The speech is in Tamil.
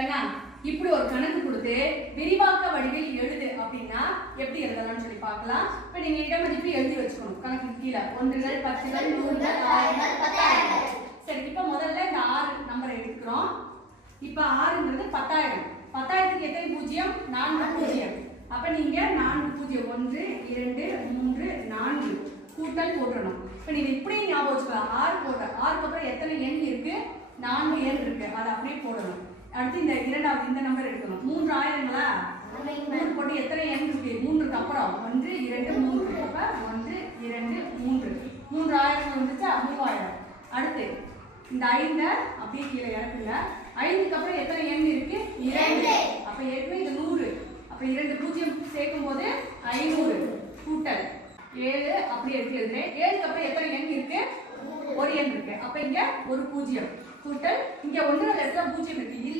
கண்ணா இப்படி ஒரு கணக்கு கொடுத்து விரிவாக்க வடிவில் எழுது அப்படின்னா எப்படி எழுதலாம்னு சொல்லி பார்க்கலாம். இப்ப நீங்க இடமதிப்பு எழுதி வச்சுக்கணும். கணக்கு கீழே 1கள் 10கள் 100கள் 1000கள் 10000. சரி, இப்ப முதல்ல இந்த 6 நம்பர் எடுத்துக்கிறோம். இப்ப 6ங்கிறது 10000. 10000க்கு எத்தனை பூஜ்ஜியம்? 4 பூஜ்ஜியம். அப்ப நீங்க 4 பூஜ்ஜியம் 1 2 3 4 கூட்டல் போடணும். இப்ப நீங்க இப்படி ஞாபகம் வச்சுக்கலாம். 6 போட்ட 6க்கு அப்புறம் எத்தனை எண் இருக்கு? 4 எண் இருக்கு. அதை அப்படியே போடணும். அடுத்து இந்த இரண்டாவது இந்த நம்பர் எடுக்கணும். 3 ஆயிரங்களா? 3 போட்டு எத்தனை எண் இருக்கு? 3க்கு அப்புறம் 1 2 3. அப்ப 1 2 3 3 ஆயிரம் வந்துச்சா? 3000. அடுத்து இந்த 5 அப்படியே கீழே இறக்குங்க. 5க்கு அப்புறம் எத்தனை எண் இருக்கு? 2. அப்ப ஏற்கனவே இது 100. அப்ப 2 பூஜ்ஜியம் சேர்க்கும் போது 500 கூட்டல் 7 அப்படியே எடுத்து எழுதுறேன். 7க்கு அப்புறம் எத்தனை எண் இருக்கு? ஒரு எண் இருக்கு. அப்ப இங்க ஒரு பூஜ்ஜியம் கூட்டல் இங்க 1 இடத்துல பூஜ்ஜியம் இருக்கு இல்ல.